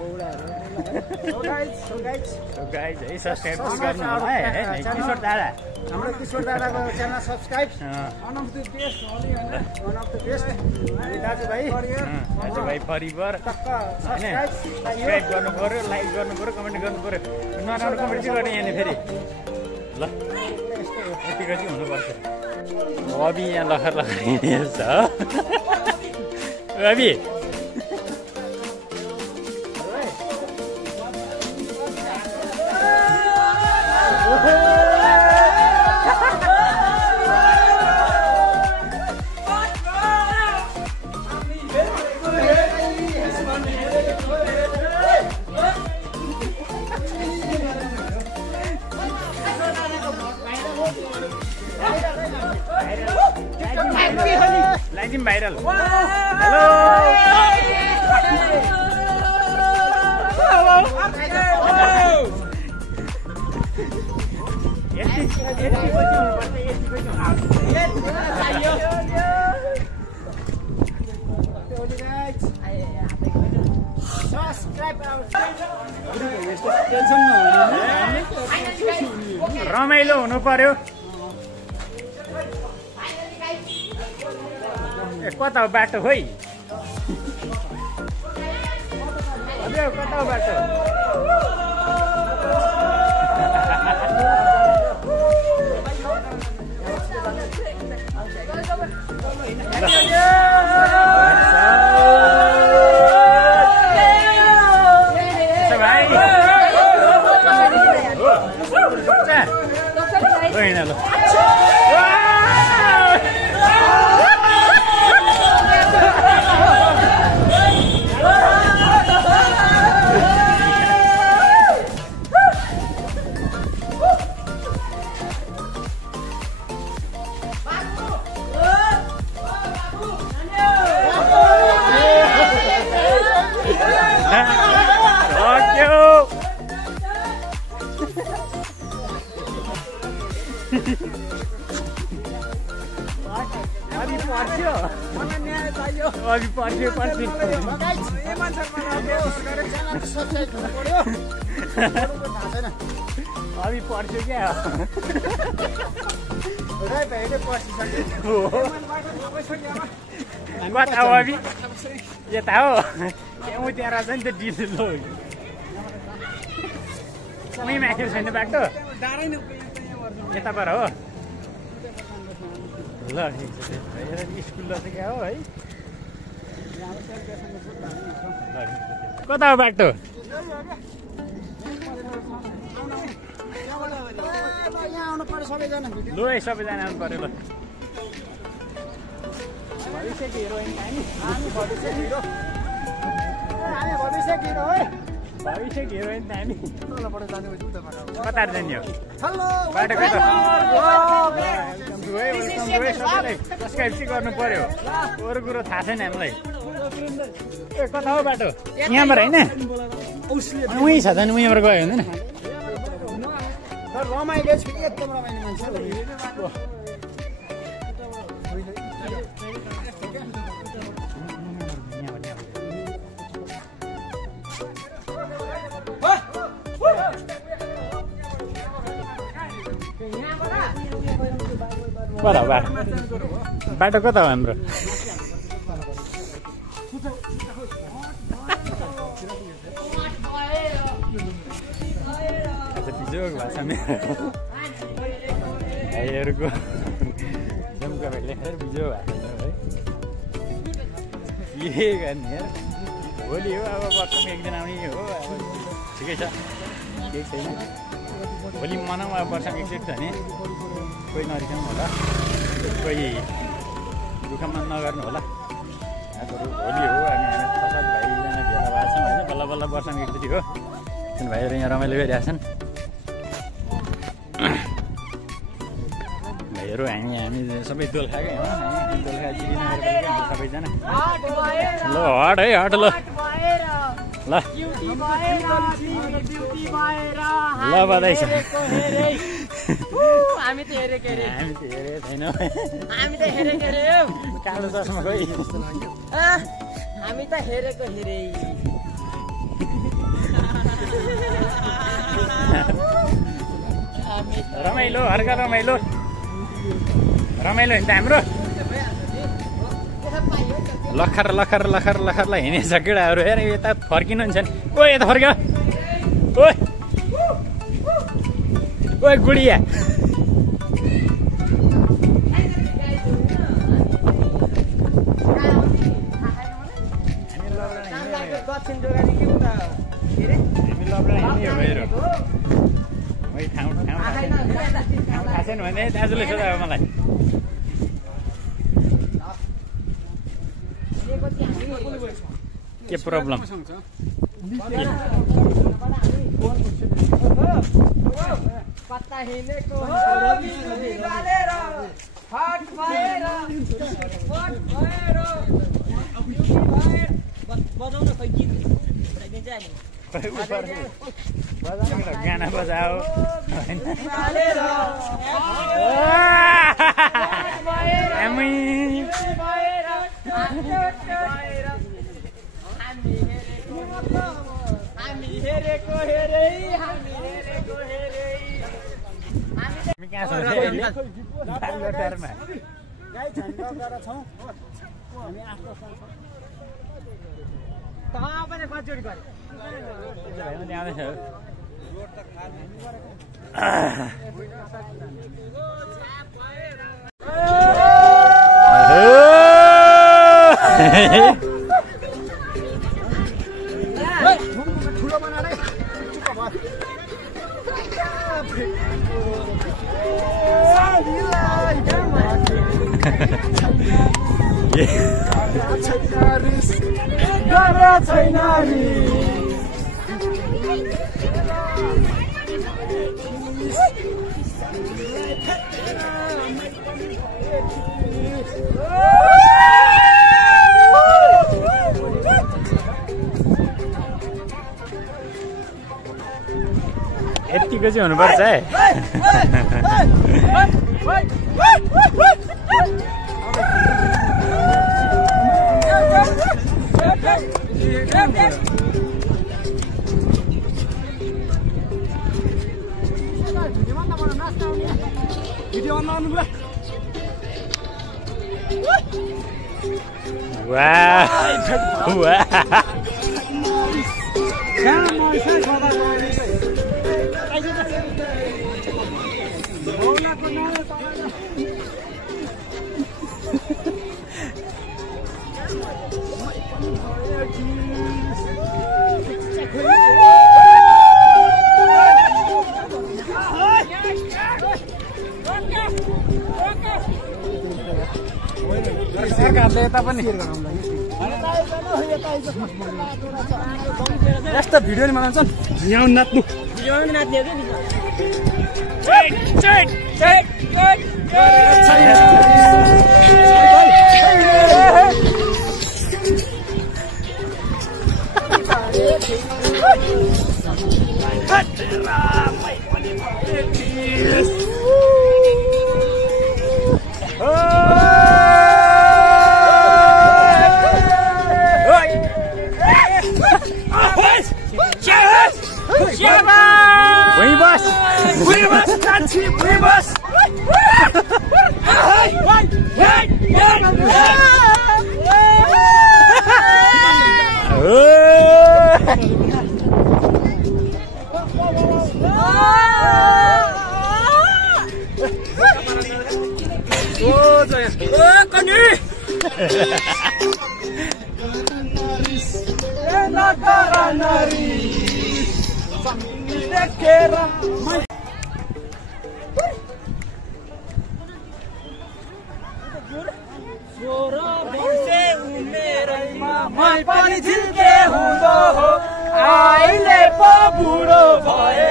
है सब्स्क्राइब गर्नु होला है किशोर दादा हाम्रो किशोर दादाको channel subscribe one of the best दाजुभाइ परिवार सब्स्क्राइब गर्नु पर्यो लाइक गर्नु पर्यो कमेन्ट गर्नु पर्यो नराम्रो कमेन्ट चाहिँ गर्ने यहाँनिर फेरि ल यतिको चाहिँ हुनुपर्छ अभि यहाँ लखर हिँडेछ अभि Lightning viral. Hello. रमाइलो हुनु पर्यो कता बाटो खोइ कता बाटो अभी पर्छ क्या कता हो अभी यता हो त्यहाँ त्यहाँ रहेछ नि त डिलो मै माथि छैन बाटो यताबाट हो ल स्कुल रहेछ क्या हो है कता हो बाटो लु है सबैजना आउनु पर्यो ल भविष्यको हिरोइन भविष्यको हिरोइन त हामी कता जाने हो बाटो कता सबैलाई सब्सक्राइब चाहिँ गर्नु पर्यो अरू कुरो थाहा छैन हामीलाई ए कता हो बाटो यहाँबाट होइन उहीँ छ झन् उहीँबाट गयो हुँदैन रमाइलो फेरि एकदम रमाइलो मान्छे कता हो बाटो कता हो हाम्रो जोग भाषा भाइहरूको जम्का भाइ लेखेर बिजो भएको है के गर्ने यार भोलि हो अब वर्षमा एकदिन आउने हो अब ठिकै छ केही छैन भोलि मनाउँ अब वर्षमा एकचोटि छ भने कोही नरिसाउनु होला कोही दुःखमा नगर्नु होला भोलि हो हामी 6-7 भाइजना भेला भएको छौँ होइन बल्ल बल्ल वर्षमा एकचोटि हो भाइहरू यहाँ रमाइलो गरिरहेको छन् भाइहरू हामी सबै दोलखाकै हो दोलखा सबैजना ल हट है हट ल ल ल बधाई छ हामी त हेरे के रे छैनौँ हामी त हेरे के रे कालो चस्मा खोइ हामी त हेरेको हेरे रमाइलो हर्का रमाइलो रमाइलो नि त हाम्रो लखर लखर लखर लखरलाई हिँडेछ केटाहरू हेर यता फर्किनु हुन्छ नि ओ यता फर्क्यो ओइ ओइ गुडिया दक्षिण जोगारी के उता के रे हामी लब्रा हिँड्ने भइरो मै ठाउँ थाहा छैन भने दाजुले सोधायो मलाई के प्रब्लम पत्ता हिँडेको हट भएर बजाउन खै गीत गाना बजाओ गाई झन्डा गरेर छौँ हामी आफ्नो तपाईले कचोडी गरे ठुलो बनाएर यतिको चाहिँ हुनुपर्छ है यस्तो भिडियो नि बनाउँछन् यहाँ नाच्नु मैले पो बुढो भए